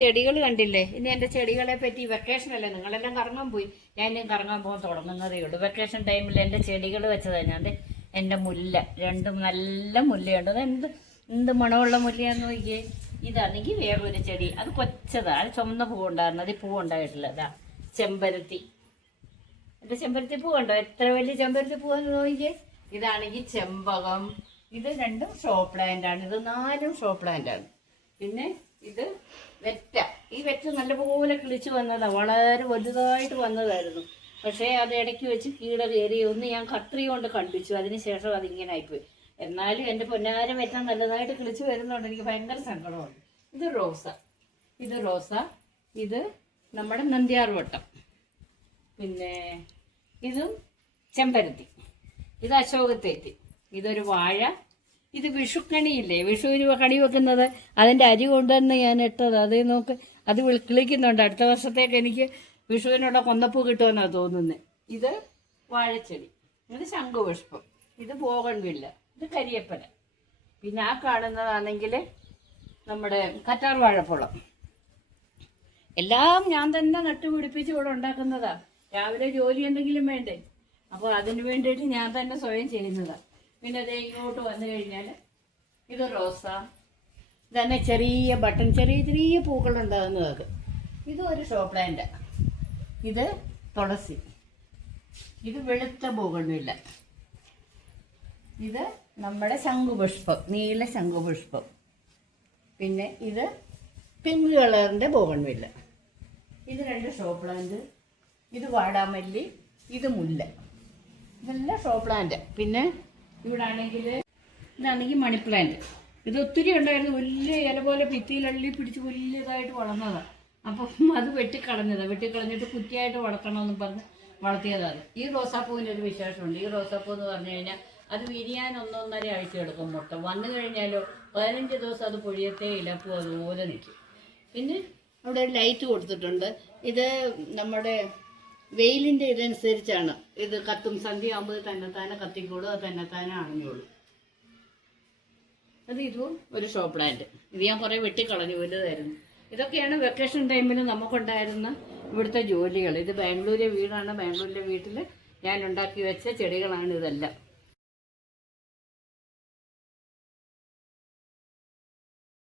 ചെടികൾ കണ്ടില്ലേ? ഇനി എൻ്റെ ചെടികളെ പറ്റി വെക്കേഷൻ അല്ലേ, നിങ്ങളെല്ലാം കറങ്ങാൻ പോയി, ഞാൻ ഇനിയും കറങ്ങാൻ പോകാൻ തുടങ്ങുന്നതേ ഉള്ളൂ. വെക്കേഷൻ ടൈമിൽ എൻ്റെ ചെടികൾ വെച്ചതാണ് ഞാൻ. എൻ്റെ മുല്ല, രണ്ടും നല്ല മുല്ലയുണ്ട്. അത് എന്ത് മണമുള്ള മുല്ലയാന്ന് നോക്കിയേ. ഇതാണെങ്കിൽ വേറൊരു ചെടി, അത് കൊച്ചതാണ്, അത് ചുമന്ന പൂവുണ്ടായിരുന്നു, അത് പൂവുണ്ടായിട്ടില്ല. അതാ ചെമ്പരത്തി. എൻ്റെ ചെമ്പരത്തി പൂവുണ്ടോ? എത്ര വലിയ ചെമ്പരത്തി പൂവെന്ന് നോക്കിയേ. ഇതാണെങ്കിൽ ചെമ്പകം. ഇത് രണ്ടും ഷോ പ്ലാന്റ് ആണ്. ഇത് 4 ഷോ പ്ലാന്റ് ആണ്. പിന്നെ ഇത് വെറ്റ. ഈ വെറ്റ നല്ലപോലെ കിളിച്ച് വന്നതാണ്, വളരെ വലുതായിട്ട് വന്നതായിരുന്നു. പക്ഷേ അത് ഇടയ്ക്ക് വെച്ച് കീട കയറി ഒന്ന് ഞാൻ കത്രി കൊണ്ട് കണ്ടിച്ചു. അതിനുശേഷം അതിങ്ങനെ ആയിപ്പോയി. എന്നാലും എൻ്റെ പൊന്നാരം വെറ്റ നല്ലതായിട്ട് കിളിച്ച് വരുന്നുണ്ട്. എനിക്ക് ഭയങ്കര സങ്കടമുണ്ട്. ഇത് റോസ. ഇത് നമ്മുടെ നന്ദ്യാർവട്ടം. പിന്നെ ഇതും ചെമ്പരത്തി. ഇത് അശോകത്തേറ്റി. ഇതൊരു വാഴ. ഇത് വിഷുക്കണിയില്ലേ, വിഷുവിന് കണി വെക്കുന്നത്, അതിൻ്റെ അരി കൊണ്ടുവന്ന് ഞാൻ ഇട്ടത്. അത് നോക്ക്, അത് കിളിക്കുന്നുണ്ട്. അടുത്ത വർഷത്തേക്ക് എനിക്ക് വിഷുവിനുള്ള കൊന്നപ്പൂ കിട്ടുമെന്നാണ് തോന്നുന്നത്. ഇത് വാഴച്ചെടി. ഇത് ശംഖുപുഷ്പം. ഇത് ബോഗൺവില്ല. ഇത് കരിയപ്പന. പിന്നെ ആ കാണുന്നതാണെങ്കിൽ നമ്മുടെ കറ്റാർ വാഴപ്പുളം. എല്ലാം ഞാൻ തന്നെ നട്ടുപിടിപ്പിച്ച് ഇവിടെ ഉണ്ടാക്കുന്നതാണ്. രാവിലെ ജോലി എന്തെങ്കിലും വേണ്ടേ, അപ്പോൾ അതിന് വേണ്ടിയിട്ട് ഞാൻ തന്നെ സ്വയം ചെയ്യുന്നതാണ്. പിന്നെ അത് ഇങ്ങോട്ട് വന്നു കഴിഞ്ഞാൽ ഇത് റോസ. ഇതന്നെ ചെറിയ ബട്ടൺ, ചെറിയ പൂക്കളുണ്ടാകുന്നത്. ഇത് ഒരു ഷോ പ്ലാന്റ്. ഇത് തുളസി. ഇത് വെളുത്ത ബോഗൺവില്ല. ഇത് നമ്മുടെ ശംഖുപുഷ്പം, നീല ശംഖുപുഷ്പം. പിന്നെ ഇത് പിങ്ക് കളറിൻ്റെ ബോഗൺവില്ല. ഇത് 2 ഷോ പ്ലാന്റ്. ഇത് വാടാമല്ലി. ഇത് മുല്ല. ഇതെല്ലാം ഷോ പ്ലാന്റ്. പിന്നെ ഇതാണെങ്കിൽ മണി പ്ലാന്റ്. ഇത് ഒത്തിരി ഉണ്ടായിരുന്നു, വലിയ ഇല പോലെ ഭിത്തിയിലള്ളി പിടിച്ച് വലിയതായിട്ട് വളർന്നതാണ്. അപ്പം അത് വെട്ടിക്കളഞ്ഞിട്ട് കുറ്റിയായിട്ട് വളർത്തണമെന്ന് പറഞ്ഞ് വളർത്തിയതാണ്. ഈ റോസാപ്പൂവിനൊരു വിശേഷമുണ്ട്. ഈ റോസാപ്പൂ എന്ന് പറഞ്ഞു കഴിഞ്ഞാൽ അത് വിരിയാൻ 1-1.5 ആഴ്ച എടുക്കും. മൊത്തം വന്നു കഴിഞ്ഞാലോ 15 ദിവസം അത് പൊഴിയത്തേ ഇല്ല, പൂ അതുപോലെ നിൽക്കും. പിന്നെ അവിടെ ഒരു ലൈറ്റ് കൊടുത്തിട്ടുണ്ട്. ഇത് നമ്മുടെ വെയിലിൻ്റെ ഇതനുസരിച്ചാണ് ഇത് കത്തും. സന്ധ്യ ആകുമ്പോൾ തന്നെത്താനെ കത്തിക്കോളും, അത് തന്നെത്താനെ അണഞ്ഞോളൂ. ഇതും ഒരു ഷോ പ്ലാന്റ്. ഇത് ഞാൻ കുറേ വെട്ടിക്കളഞ്ഞു, വലുതായിരുന്നു. ഇതൊക്കെയാണ് വെക്കേഷൻ ടൈമിൽ നമുക്കുണ്ടായിരുന്ന ഇവിടുത്തെ ജോലികൾ. ഇത് ബാംഗ്ലൂരിലെ വീടാണ്. ബാംഗ്ലൂരിലെ വീട്ടിൽ ഞാൻ ഉണ്ടാക്കി വെച്ച ചെടികളാണ് ഇതെല്ലാം.